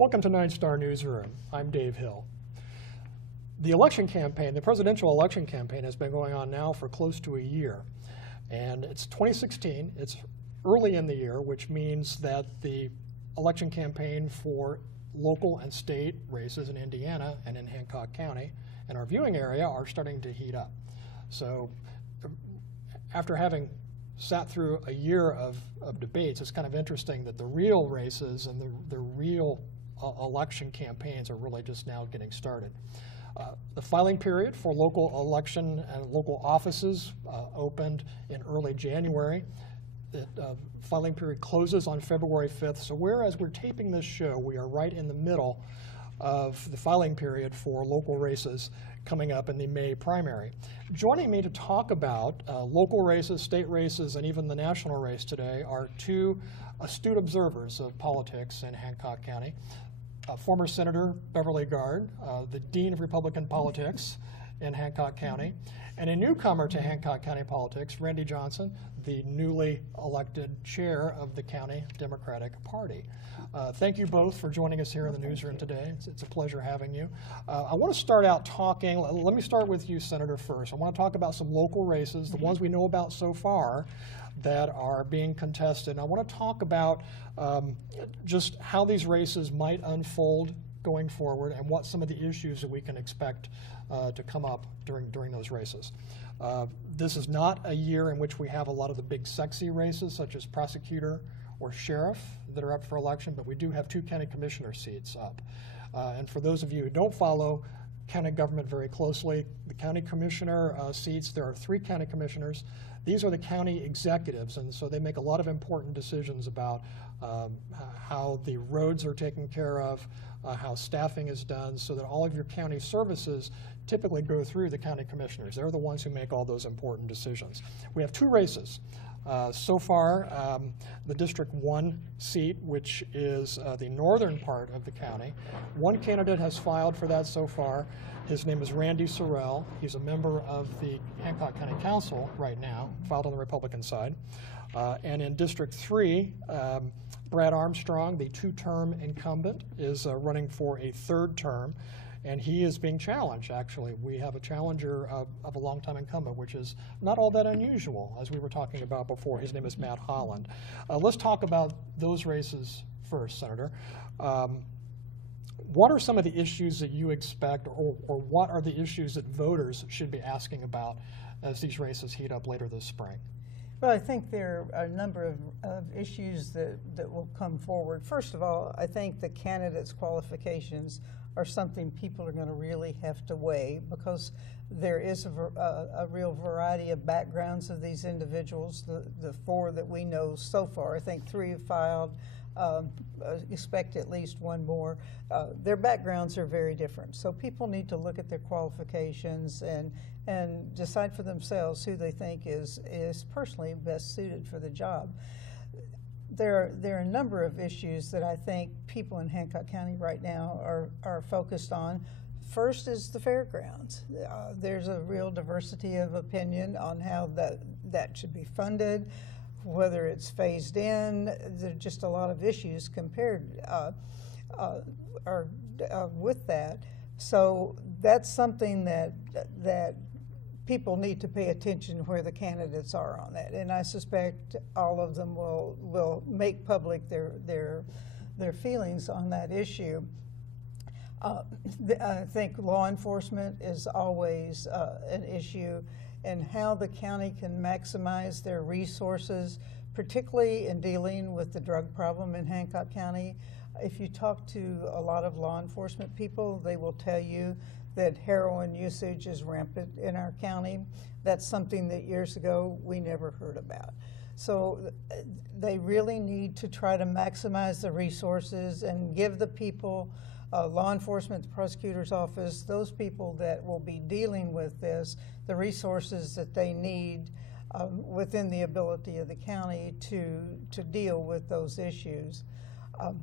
Welcome to Nsnr Newsroom. I'm Dave Hill. The election campaign, the presidential election campaign, has been going on now for close to a year. And it's 2016, it's early in the year, which means that the election campaign for local and state races in Indiana and in Hancock County and our viewing area are starting to heat up. So after having sat through a year of debates, it's kind of interesting that the real races and the real election campaigns are really just now getting started. The filing period for local election and local offices opened in early January. The filing period closes on February 5th. So whereas we're taping this show, we are right in the middle of the filing period for local races coming up in the May primary. Joining me to talk about local races, state races, and even the national race today are two astute observers of politics in Hancock County. Former Senator Beverly Gard, the Dean of Republican Politics in Hancock County, and a newcomer to Hancock County politics, Randy Johnson, the newly elected chair of the County Democratic Party. Thank you both for joining us here in the newsroom today. It's a pleasure having you. I want to start out talking, let me start with you, Senator, first. I want to talk about some local races, the ones we know about so far that are being contested. And I want to talk about just how these races might unfold going forward and what some of the issues that we can expect to come up during those races. This is not a year in which we have a lot of the big sexy races such as prosecutor or sheriff that are up for election, but we do have 2 county commissioner seats up. And for those of you who don't follow county government very closely, the county commissioner seats, there are 3 county commissioners. These are the county executives, and so they make a lot of important decisions about how the roads are taken care of, how staffing is done, so that all of your county services typically go through the county commissioners. They're the ones who make all those important decisions. We have 2 races. So far, the District 1 seat, which is the northern part of the county, 1 candidate has filed for that so far. His name is Randy Sorrell. He's a member of the Hancock County Council right now, filed on the Republican side. And in District 3, Brad Armstrong, the 2-term incumbent, is running for a 3rd term. And he is being challenged, actually. We have a challenger of a longtime incumbent, which is not all that unusual, as we were talking about before. His name is Matt Holland. Let's talk about those races first, Senator. What are some of the issues that you expect, or what are the issues that voters should be asking about as these races heat up later this spring? Well, I think there are a number of issues that will come forward. First of all, I think the candidates' qualifications are something people are going to really have to weigh, because there is a real variety of backgrounds of these individuals. The 4 that we know so far, I think 3 have filed, expect at least 1 more. Their backgrounds are very different. So people need to look at their qualifications and decide for themselves who they think is personally best suited for the job. There are a number of issues that I think people in Hancock County right now are focused on. First is the fairgrounds. There's a real diversity of opinion on how that should be funded, whether it's phased in. There are just a lot of issues compared with that. So that's something that people need to pay attention where the candidates are on that, and I suspect all of them will make public their feelings on that issue. I think law enforcement is always an issue, and how the county can maximize their resources, particularly in dealing with the drug problem in Hancock County. If you talk to a lot of law enforcement people, they will tell you that heroin usage is rampant in our county. That's something that years ago we never heard about. So they really need to try to maximize the resources and give the people, law enforcement, the prosecutor's office, those people that will be dealing with this, the resources that they need within the ability of the county to deal with those issues.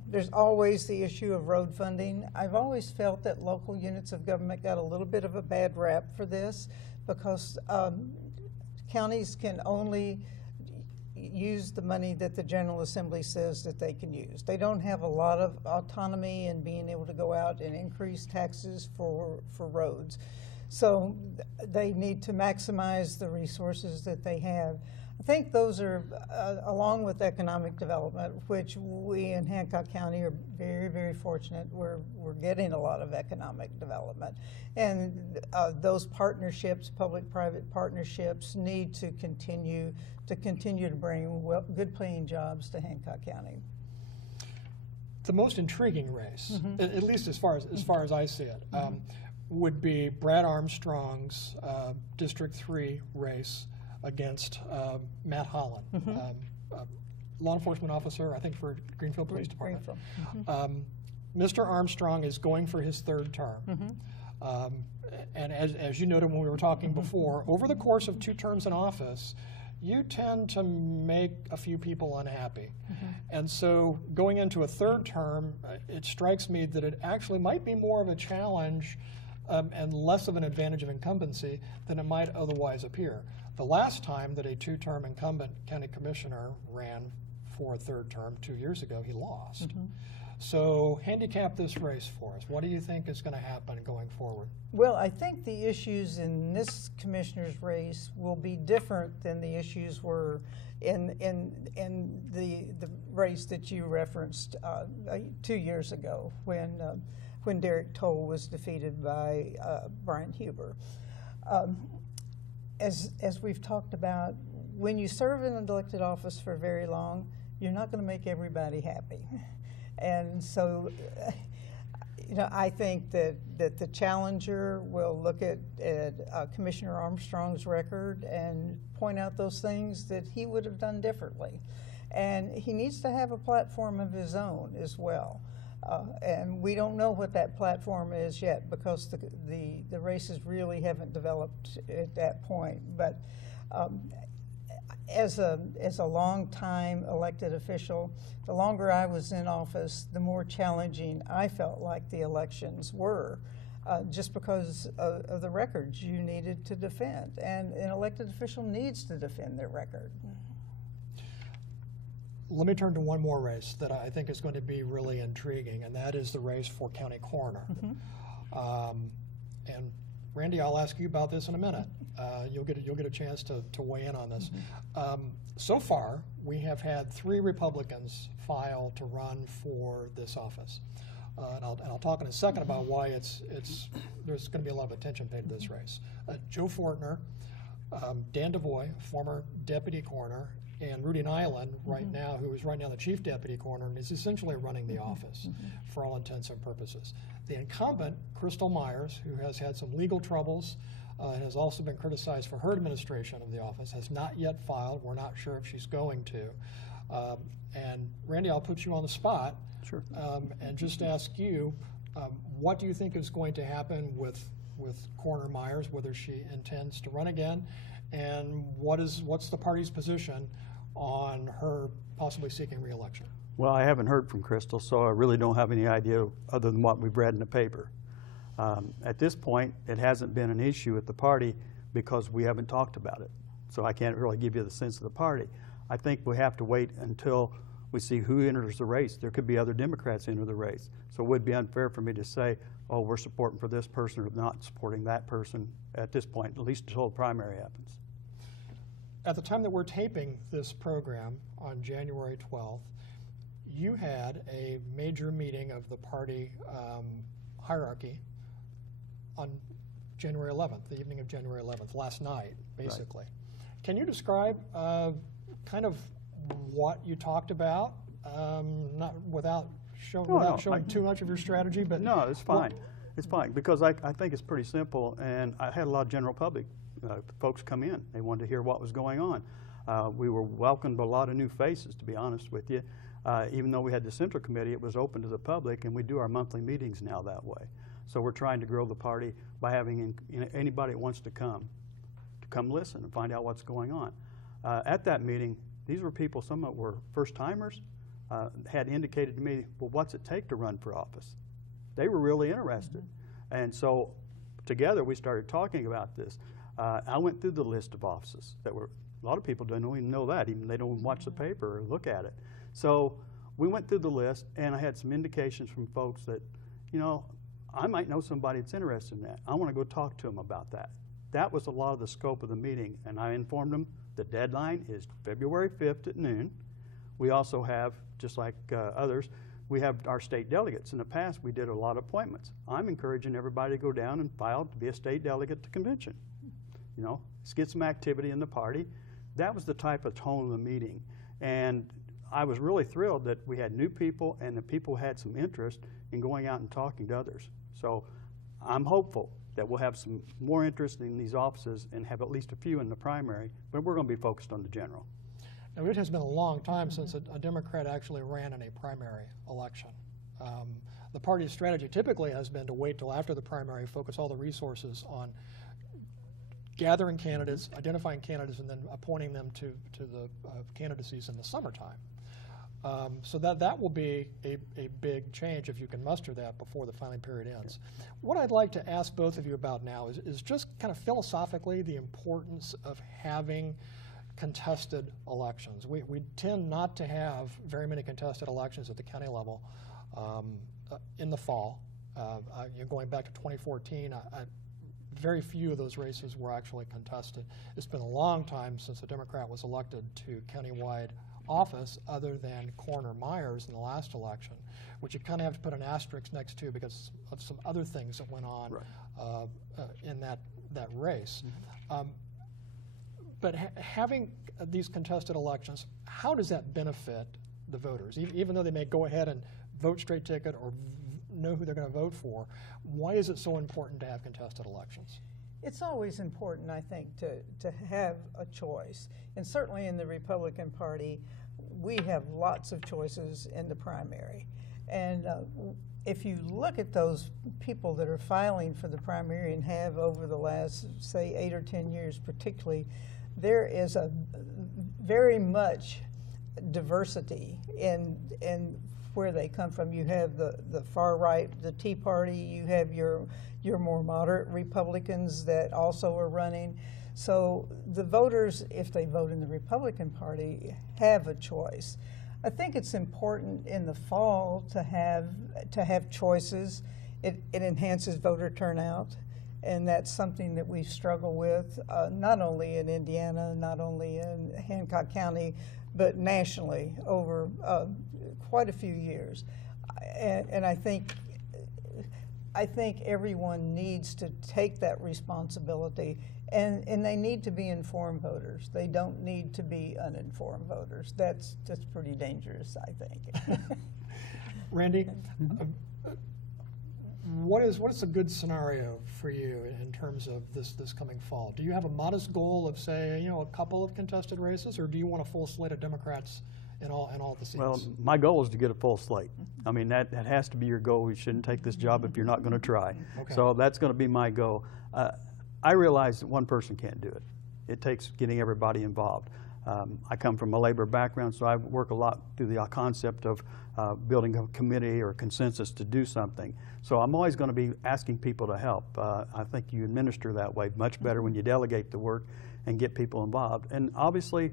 There's always the issue of road funding. I've always felt that local units of government got a little bit of a bad rap for this, because counties can only they use the money that the General Assembly says that they can use. They don't have a lot of autonomy in being able to go out and increase taxes for roads. So they need to maximize the resources that they have. I think those are, along with economic development, which we in Hancock County are very, very fortunate. We're getting a lot of economic development. And those partnerships, public-private partnerships, need to continue to bring good paying jobs to Hancock County. The most intriguing race, at least as far as I see it, would be Brad Armstrong's District 3 race against Matt Holland, law enforcement officer, I think, for Greenfield Police Department. Mr. Armstrong is going for his third term. And as you noted when we were talking before, over the course of 2 terms in office, you tend to make a few people unhappy. And so going into a third term, it strikes me that it actually might be more of a challenge and less of an advantage of incumbency than it might otherwise appear. The last time that a 2-term incumbent county commissioner ran for a third term 2 years ago, he lost. So handicap this race for us. What do you think is going to happen going forward? Well, I think the issues in this commissioner's race will be different than the issues were in the race that you referenced 2 years ago when Derek Toll was defeated by Brian Huber. As we've talked about, when you serve in an elected office for very long, you're not going to make everybody happy. And so, I think that the challenger will look at Commissioner Armstrong's record and point out those things that he would have done differently. And he needs to have a platform of his own as well. And we don't know what that platform is yet because the races really haven't developed at that point. But as a long-time elected official, the longer I was in office, the more challenging I felt like the elections were, just because of the records you needed to defend. And an elected official needs to defend their record. Let me turn to one more race that I think is going to be really intriguing, and that is the race for county coroner. And Randy, I'll ask you about this in a minute. You'll get a chance to weigh in on this. So far, we have had 3 Republicans file to run for this office. And I'll talk in a second about why there's going to be a lot of attention paid to this race. Joe Fortner, Dan DeVoy, former deputy coroner, and Rudy Nyland, who is right now the chief deputy coroner, and is essentially running the office for all intents and purposes. The incumbent, Crystal Myers, who has had some legal troubles and has also been criticized for her administration of the office, has not yet filed. We're not sure if she's going to. And Randy, I'll put you on the spot. Sure. And just ask you, what do you think is going to happen with Coroner Myers, whether she intends to run again, and what's the party's position on her possibly seeking re-election? Well, I haven't heard from Crystal, so I really don't have any idea other than what we've read in the paper. At this point, it hasn't been an issue at the party because we haven't talked about it. So I can't really give you the sense of the party. I think we have to wait until we see who enters the race. There could be other Democrats enter the race. So it would be unfair for me to say, oh, we're supporting for this person or not supporting that person at this point, at least until the primary happens. At the time that we're taping this program on January 12th, you had a major meeting of the party hierarchy on January 11th, the evening of January 11th, last night, basically. Right. Can you describe kind of what you talked about, not without showing too much of your strategy? But no, it's fine. It's fine because I think it's pretty simple, and I had a lot of general public folks come in. They wanted to hear what was going on. We were welcomed a lot of new faces, to be honest with you. Even though we had the Central Committee, it was open to the public, and we do our monthly meetings now that way. So we're trying to grow the party by having anybody that wants to come listen and find out what's going on. At that meeting, these were people, some of them were first-timers, had indicated to me, well, what's it take to run for office? They were really interested. And so together we started talking about this. I went through the list of offices that were A lot of people don't even know that, even they don't watch the paper or look at it. So we went through the list, and I had some indications from folks that, you know, I might know somebody that's interested in that. I want to go talk to them about that. That was a lot of the scope of the meeting, and I informed them the deadline is February 5th at noon. We also have, just like others, we have our state delegates. In the past, we did a lot of appointments. I'm encouraging everybody to go down and file to be a state delegate to convention. You know, let's get some activity in the party. That was the type of tone of the meeting. And I was really thrilled that we had new people and the people had some interest in going out and talking to others. So I'm hopeful that we'll have some more interest in these offices and have at least a few in the primary, but we're going to be focused on the general. Now, it has been a long time since a Democrat actually ran in a primary election. The party's strategy typically has been to wait till after the primary, focus all the resources on gathering candidates, identifying candidates, and then appointing them to the candidacies in the summertime. So that will be a big change if you can muster that before the filing period ends. Yeah. What I'd like to ask both of you about now is just kind of philosophically the importance of having contested elections. We tend not to have very many contested elections at the county level in the fall. Going back to 2014, very few of those races were actually contested. It's been a long time since a Democrat was elected to countywide office other than Coroner Myers in the last election, which you kind of have to put an asterisk next to because of some other things that went on in that race. Mm-hmm. But having these contested elections, how does that benefit the voters? Even though they may go ahead and vote straight ticket or know who they're going to vote for, why is it so important to have contested elections? It's always important, I think, to have a choice. And certainly in the Republican Party, we have lots of choices in the primary. And if you look at those people that are filing for the primary and have over the last, say, 8 or 10 years particularly, there is a very much diversity in where they come from. You have the far right, the Tea Party, you have your more moderate Republicans that also are running. So the voters, if they vote in the Republican Party, have a choice. I think it's important in the fall to have choices. It enhances voter turnout, and that's something that we struggle with, not only in Indiana, not only in Hancock County, but nationally over quite a few years. And I think everyone needs to take that responsibility, and they need to be informed voters. They don't need to be uninformed voters. That's pretty dangerous, I think. Randy, what is a good scenario for you in terms of this coming fall? Do you have a modest goal of, say, a couple of contested races, or do you want a full slate of Democrats in all the seats? Well, my goal is to get a full slate. I mean, that has to be your goal. You shouldn't take this job if you're not going to try. Okay. So that's going to be my goal. I realize that one person can't do it. It takes getting everybody involved. I come from a labor background, so I work a lot through the concept of building a committee or consensus to do something. So I'm always going to be asking people to help. I think you administer that way much better when you delegate the work and get people involved. And obviously,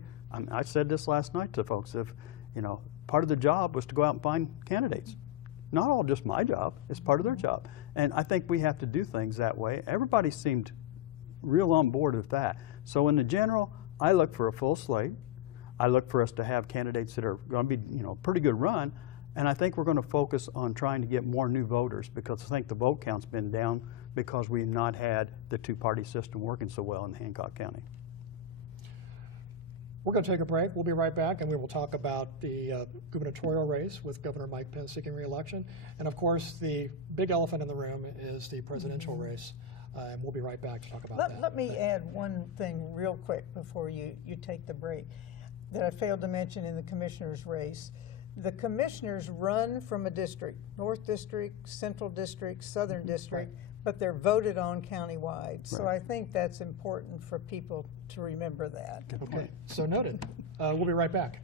I said this last night to folks, if part of the job was to go out and find candidates. Not all just my job, it's part of their job. And I think we have to do things that way. Everybody seemed real on board with that. So in the general, I look for a full slate. I look for us to have candidates that are going to be, pretty good run. And I think we're going to focus on trying to get more new voters, because I think the vote count's been down because we've not had the two-party system working so well in Hancock County. We're going to take a break. We'll be right back, and we will talk about the gubernatorial race with Governor Mike Pence seeking re-election. And of course, the big elephant in the room is the presidential race. And we'll be right back to talk about that. Let me add one thing real quick before you take the break that I failed to mention in the commissioner's race. The commissioners run from a district, North District, Central District, Southern District, right, but they're voted on countywide. Right. So I think that's important for people to remember that. Okay, so noted. We'll be right back.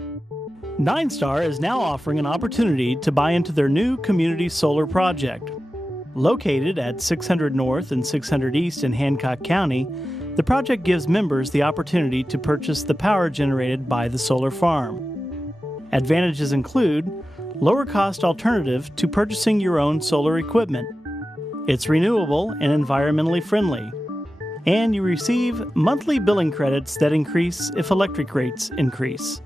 Nsnr is now offering an opportunity to buy into their new community solar project. Located at 600 North and 600 East in Hancock County, The project gives members the opportunity to purchase the power generated by the solar farm. Advantages include lower cost alternative to purchasing your own solar equipment. It's renewable and environmentally friendly. And you receive monthly billing credits that increase if electric rates increase.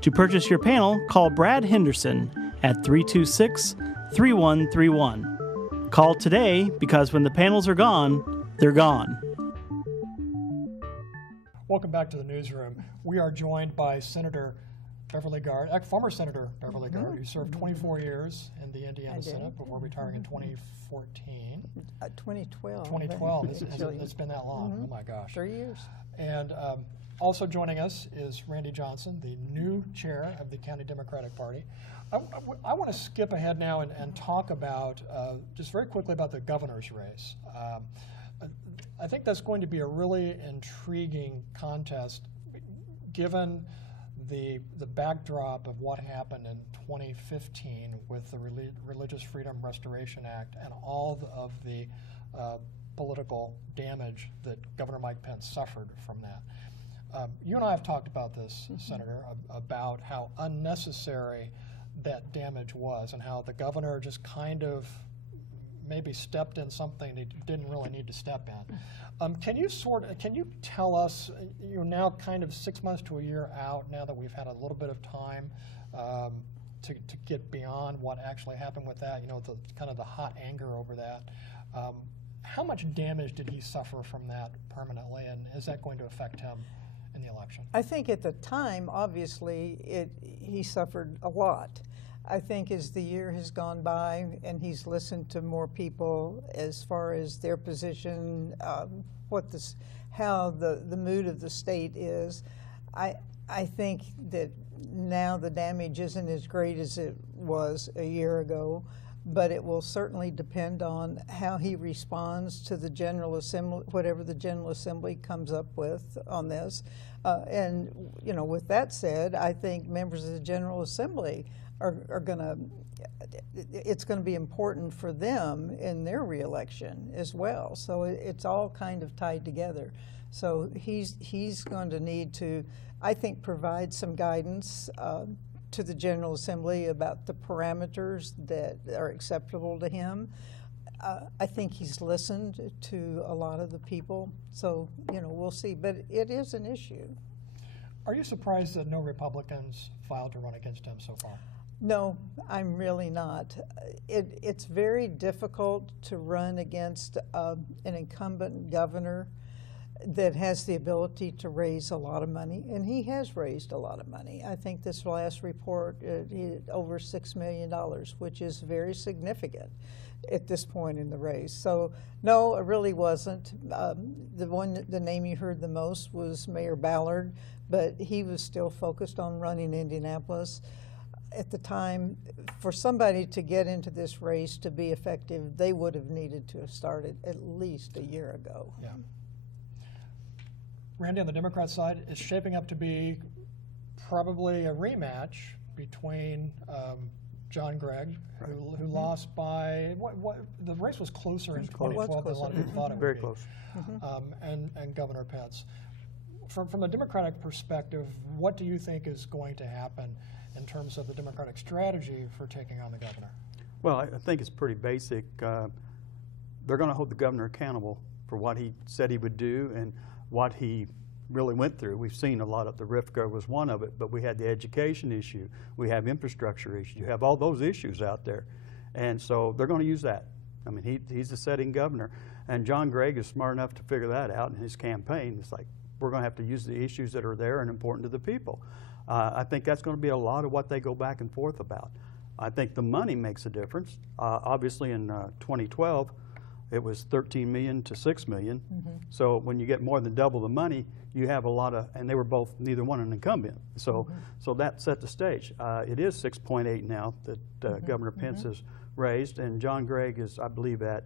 To purchase your panel, call Brad Henderson at 326-3131. Call today because when the panels are gone, they're gone. Welcome back to the newsroom. We are joined by Senator Beverly Gard, former Senator Beverly Gard, who served 24 years in the Indiana Senate before retiring in 2014. 2012. 2012. It's been that long. Oh my gosh. 3 years. And also joining us is Randy Johnson, the new chair of the County Democratic Party. I want to skip ahead now and talk about, just very quickly, about the governor's race. I think that's going to be a really intriguing contest, given the backdrop of what happened in 2015 with the Religious Freedom Restoration Act and all of the political damage that Governor Mike Pence suffered from that. You and I have talked about this, Senator, about how unnecessary that damage was and how the governor just kind of maybe stepped in something he didn't really need to step in. Can you tell us, now kind of 6 months to a year out, now that we've had a little bit of time to get beyond what actually happened with that, the kind of the hot anger over that, how much damage did he suffer from that permanently, and is that going to affect him in the election? I think at the time, obviously, he suffered a lot. I think as the year has gone by and he's listened to more people as far as their position, how the mood of the state is, I think that now the damage isn't as great as it was a year ago, but it will certainly depend on how he responds to the General Assembly, whatever the General Assembly comes up with on this. And with that said, I think members of the General Assembly are going to, it's going to be important for them in their reelection as well. So it's all kind of tied together. So he's going to need to, I think, provide some guidance to the General Assembly about the parameters that are acceptable to him. I think he's listened to a lot of the people, so we'll see. But it is an issue. Are you surprised that no Republicans filed to run against him so far? No, I'm really not. It's very difficult to run against an incumbent governor that has the ability to raise a lot of money, and he has raised a lot of money. I think this last report, over $6 million, which is very significant at this point in the race. So no, it really wasn't. The name you heard the most was Mayor Ballard, but he was still focused on running Indianapolis. At the time, for somebody to get into this race to be effective, they would have needed to have started at least a year ago. Yeah. Randy, on the Democrat side, it's shaping up to be probably a rematch between John Gregg, who lost by, the race was closer in 2012 than a lot of people thought it would be. Very close. And Governor Pence. From a Democratic perspective, what do you think is going to happen in terms of the Democratic strategy for taking on the governor? Well, I think it's pretty basic. They're going to hold the governor accountable for what he said he would do and what he really went through. We've seen a lot of, the RFCA was one of it, but we had the education issue, we have infrastructure issues, you have all those issues out there. And so they're going to use that. I mean, he's the sitting governor. And John Gregg is smart enough to figure that out in his campaign. It's like, we're going to have to use the issues that are there and important to the people. I think that's going to be a lot of what they go back and forth about. I think the money makes a difference. Obviously in 2012, it was $13 million to $6 million. So when you get more than double the money, you have a lot of, and they were both, neither one an incumbent. So so that set the stage. It is 6.8 now that Governor Pence has raised, and John Gregg is, I believe, at,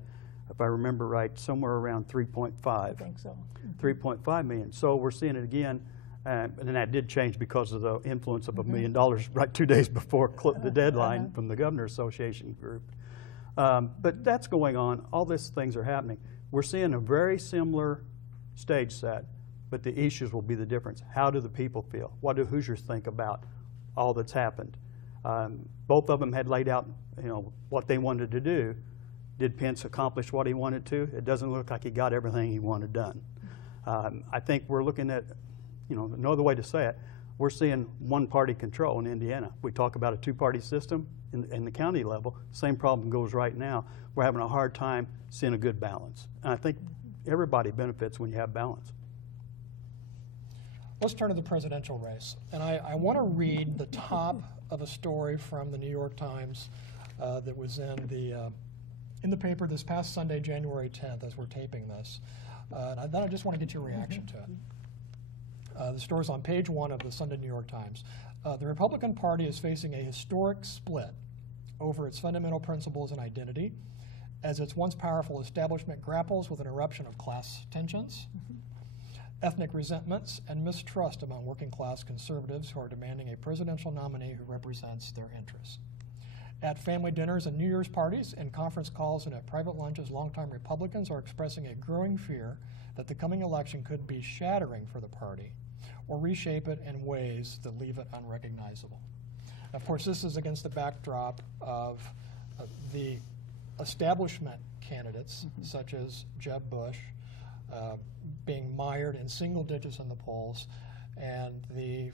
if I remember right, somewhere around 3.5. I think so. 3.5 million. So we're seeing it again. And that did change because of the influence of $1 million right 2 days before the deadline from the Governor Association group. But that's going on. All these things are happening. We're seeing a very similar stage set, but the issues will be the difference. How do the people feel? What do Hoosiers think about all that's happened? Both of them had laid out, what they wanted to do. Did Pence accomplish what he wanted to? It doesn't look like he got everything he wanted done. I think we're looking at, no other way to say it, we're seeing one-party control in Indiana. We talk about a two-party system in the county level. Same problem goes right now. We're having a hard time seeing a good balance. And I think everybody benefits when you have balance. Let's turn to the presidential race. And I want to read the top of a story from the New York Times that was in the paper this past Sunday, January 10th, as we're taping this. And then I just want to get your reaction to it. The story's on page 1 of the Sunday New York Times. The Republican Party is facing a historic split over its fundamental principles and identity as its once powerful establishment grapples with an eruption of class tensions, ethnic resentments, and mistrust among working-class conservatives who are demanding a presidential nominee who represents their interests. At family dinners and New Year's parties, in conference calls, and at private lunches, longtime Republicans are expressing a growing fear that the coming election could be shattering for the party or reshape it in ways that leave it unrecognizable. Of course, this is against the backdrop of the establishment candidates, such as Jeb Bush, being mired in single digits in the polls, and the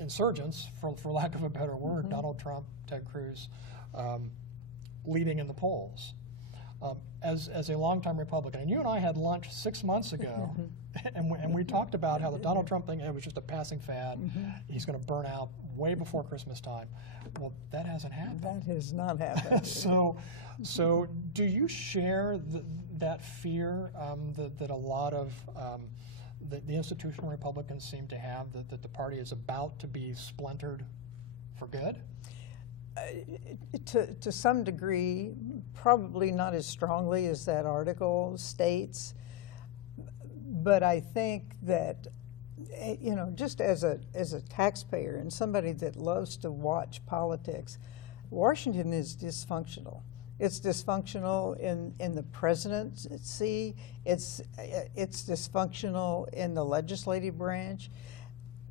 insurgents, for lack of a better word, Donald Trump, Ted Cruz, leading in the polls. As a longtime Republican, and you and I had lunch 6 months ago, and we talked about how the Donald Trump thing, it was just a passing fad. He's going to burn out way before Christmas time. Well, that hasn't happened. That has not happened. So do you share that fear that a lot of the institutional Republicans seem to have, that the party is about to be splintered for good? To some degree, probably not as strongly as that article states, but I think that, just as a taxpayer and somebody that loves to watch politics, Washington is dysfunctional. It's dysfunctional in the presidency. It's dysfunctional in the legislative branch.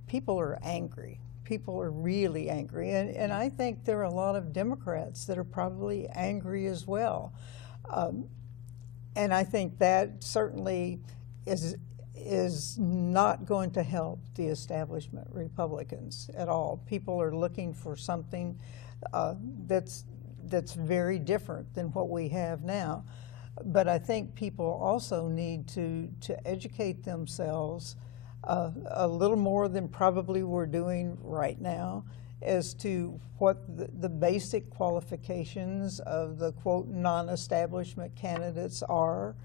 People are angry. People are really angry, and I think there are a lot of Democrats that are probably angry as well. And I think that certainly is not going to help the establishment Republicans at all. People are looking for something that's very different than what we have now. But I think people also need to educate themselves a little more than probably we're doing right now as to what the basic qualifications of the, quote, non-establishment candidates are.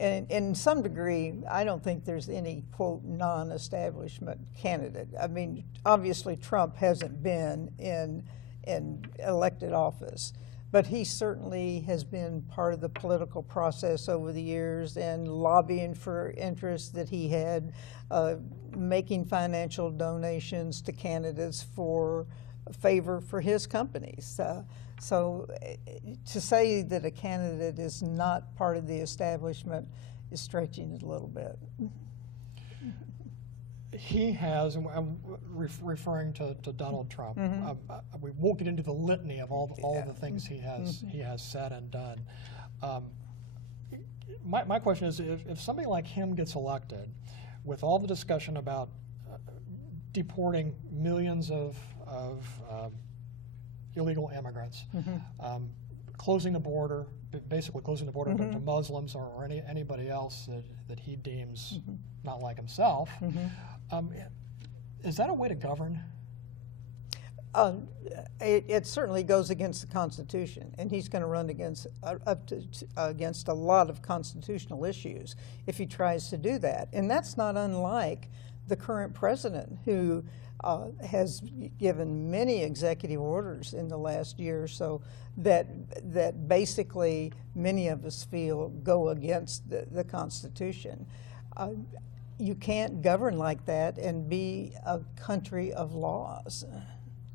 And in some degree, I don't think there's any, quote, non-establishment candidate. I mean, obviously Trump hasn't been in elected office, but he certainly has been part of the political process over the years and lobbying for interests that he had, making financial donations to candidates for favor for his companies. So to say that a candidate is not part of the establishment is stretching it a little bit. He has, and I'm referring to Donald Trump. We won't get into the litany of all of the things he has said and done. My question is, if somebody like him gets elected, with all the discussion about deporting millions of illegal immigrants, closing the border, basically closing the border to Muslims or anybody else that he deems not like himself. Is that a way to govern? It certainly goes against the Constitution, and he's going to run against a lot of constitutional issues if he tries to do that. And that's not unlike the current president, who has given many executive orders in the last year or so that basically many of us feel go against the Constitution. You can't govern like that and be a country of laws.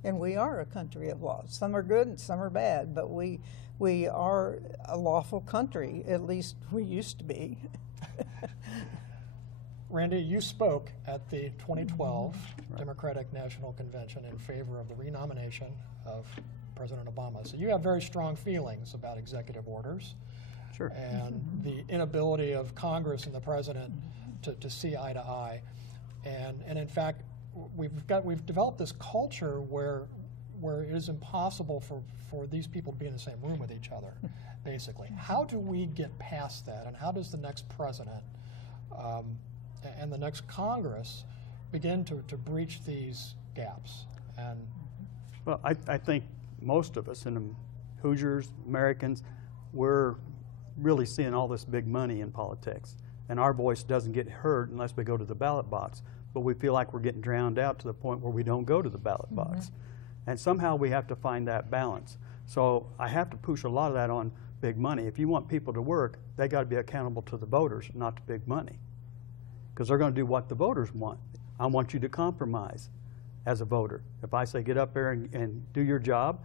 And we are a country of laws. Some are good and some are bad, but we are a lawful country, at least we used to be. Randy, you spoke at the 2012 Democratic National Convention in favor of the renomination of President Obama. So you have very strong feelings about executive orders. Sure. And the inability of Congress and the president to see eye to eye. And in fact, we've developed this culture where it is impossible for these people to be in the same room with each other, basically. How do we get past that, and how does the next president and the next Congress begin to breach these gaps? And well, I think most of us, and Hoosiers, Americans, we're really seeing all this big money in politics. And our voice doesn't get heard unless we go to the ballot box. But we feel like we're getting drowned out to the point where we don't go to the ballot box. And somehow we have to find that balance. So I have to push a lot of that on big money. If you want people to work, they got to be accountable to the voters, not to big money. Because they're going to do what the voters want. I want you to compromise as a voter. If I say get up there and do your job,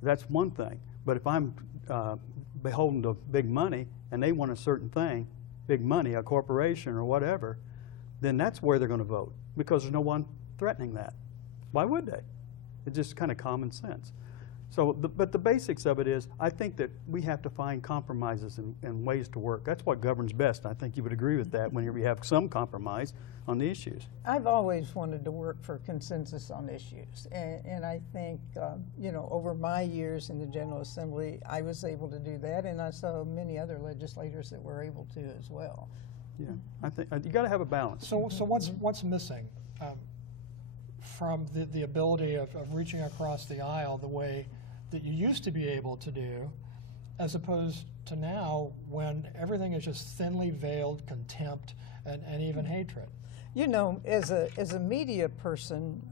that's one thing. But if I'm beholden to big money and they want a certain thing, big money, a corporation or whatever, then that's where they're going to vote, because there's no one threatening that. Why would they? It's just kind of common sense. So, but the basics of it is, I think that we have to find compromises and ways to work. That's what governs best. I think you would agree with that whenever you have some compromise on the issues. I've always wanted to work for consensus on issues, and I think, you know, over my years in the General Assembly, I was able to do that, and I saw many other legislators that were able to as well. Yeah, I think you got to have a balance. so what's missing from the ability of reaching across the aisle the way that you used to be able to do, as opposed to now when everything is just thinly veiled contempt and even hatred? You know, as a media person,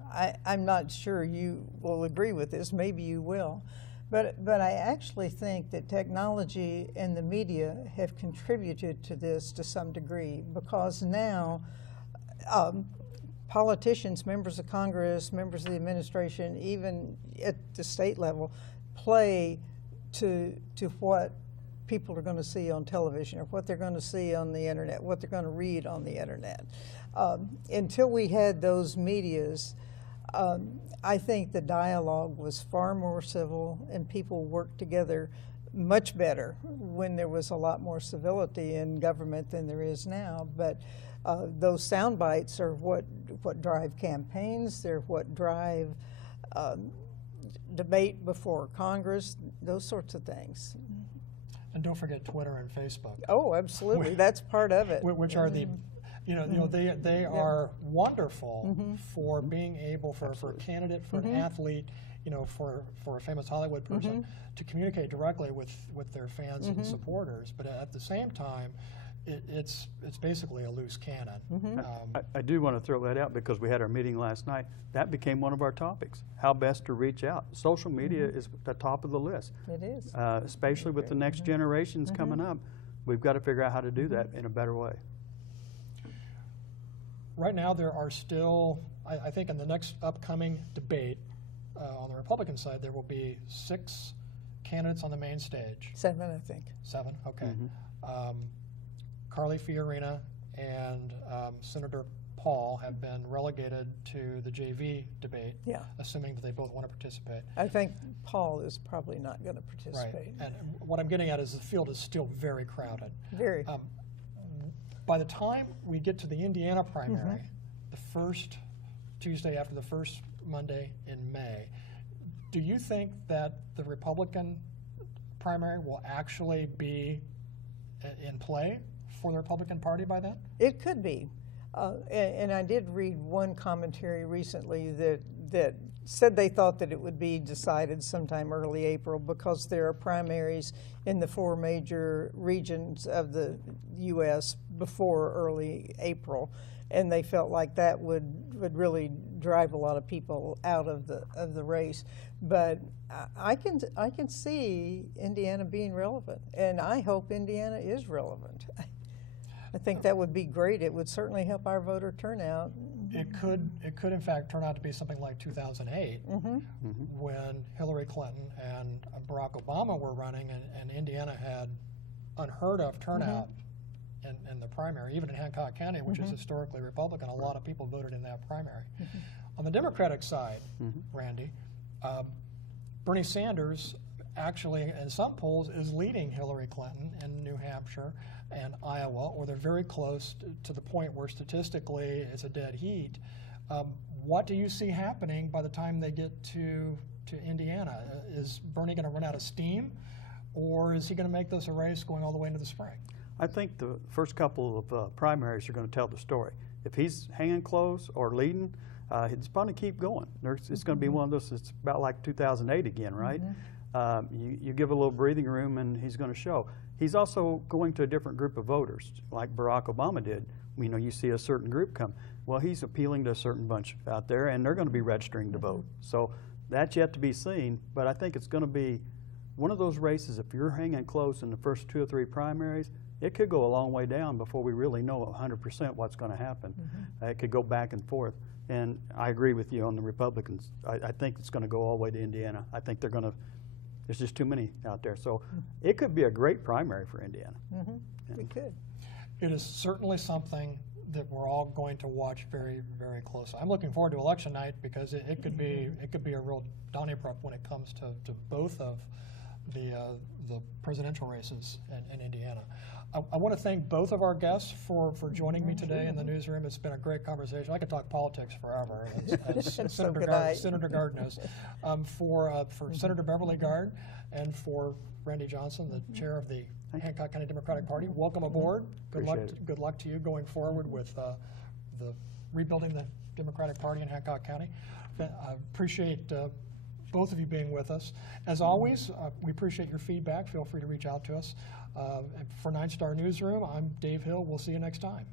I'm not sure you will agree with this, maybe you will, but I actually think that technology and the media have contributed to this to some degree, because now politicians, members of Congress, members of the administration, even at the state level, play to what people are going to see on television, or what they're going to see on the internet, what they're going to read on the internet. Until we had those medias, I think the dialogue was far more civil, and people worked together much better when there was a lot more civility in government than there is now. But those sound bites are what drive campaigns. They're what drive debate before Congress, those sorts of things. And don't forget Twitter and Facebook. Oh, absolutely. That's part of it. Which are the, they are wonderful for being able, for a candidate, for an athlete, for a famous Hollywood person to communicate directly with their fans and supporters. But at the same time, it's basically a loose cannon. I do want to throw that out, because we had our meeting last night. That became one of our topics, how best to reach out. Social media is at the top of the list. It is. Especially with the next generations coming up. We've got to figure out how to do that in a better way. Right now there are still, I think in the next upcoming debate on the Republican side, there will be 6 candidates on the main stage. 7, I think. 7, okay. Carly Fiorina and Senator Paul have been relegated to the JV debate, assuming that they both want to participate. I think Paul is probably not going to participate. Right, and what I'm getting at is the field is still very crowded. Very. By the time we get to the Indiana primary, the first Tuesday after the first Monday in May, do you think that the Republican primary will actually be in play for the Republican Party by then? It could be. And I did read one commentary recently that said they thought that it would be decided sometime early April, because there are primaries in the 4 major regions of the U.S. before early April, and they felt like that would really drive a lot of people out of the race. But I can see Indiana being relevant, and I hope Indiana is relevant. I think that would be great. It would certainly help our voter turnout. it could in fact turn out to be something like 2008, when Hillary Clinton and Barack Obama were running, and Indiana had unheard of turnout in the primary, even in Hancock County, which is historically Republican. A lot of people voted in that primary. On the Democratic side, Randy, Bernie Sanders actually, in some polls, is leading Hillary Clinton in New Hampshire and Iowa, or they're very close to the point where statistically it's a dead heat. What do you see happening by the time they get to Indiana? Is Bernie going to run out of steam, or is he going to make this a race going all the way into the spring? I think the first couple of primaries are going to tell the story. If he's hanging close or leading, it's going to keep going. It's going to be one of those, it's about like 2008 again, right? You give a little breathing room and he's going to show. He's also going to a different group of voters, like Barack Obama did. You know, you see a certain group come. Well, he's appealing to a certain bunch out there, and they're going to be registering to vote. So that's yet to be seen, but I think it's going to be one of those races. If you're hanging close in the first 2 or 3 primaries, it could go a long way down before we really know 100% what's going to happen. It could go back and forth. And I agree with you on the Republicans. I think it's going to go all the way to Indiana. I think they're going to, there's just too many out there. So it could be a great primary for Indiana. It could. It is certainly something that we're all going to watch very, very closely. I'm looking forward to election night because it could be a real Donnybrook when it comes to both of the presidential races in Indiana. I want to thank both of our guests for joining me today in the newsroom. It's been a great conversation. I could talk politics forever, as Senator Gard knows. For Senator Beverly Gard and for Randy Johnson, the chair of the Hancock County Democratic Party, welcome aboard. Good luck to you going forward with the rebuilding the Democratic Party in Hancock County. I appreciate both of you being with us. As always, we appreciate your feedback. Feel free to reach out to us. For Nsnr Newsroom, I'm Dave Hill. We'll see you next time.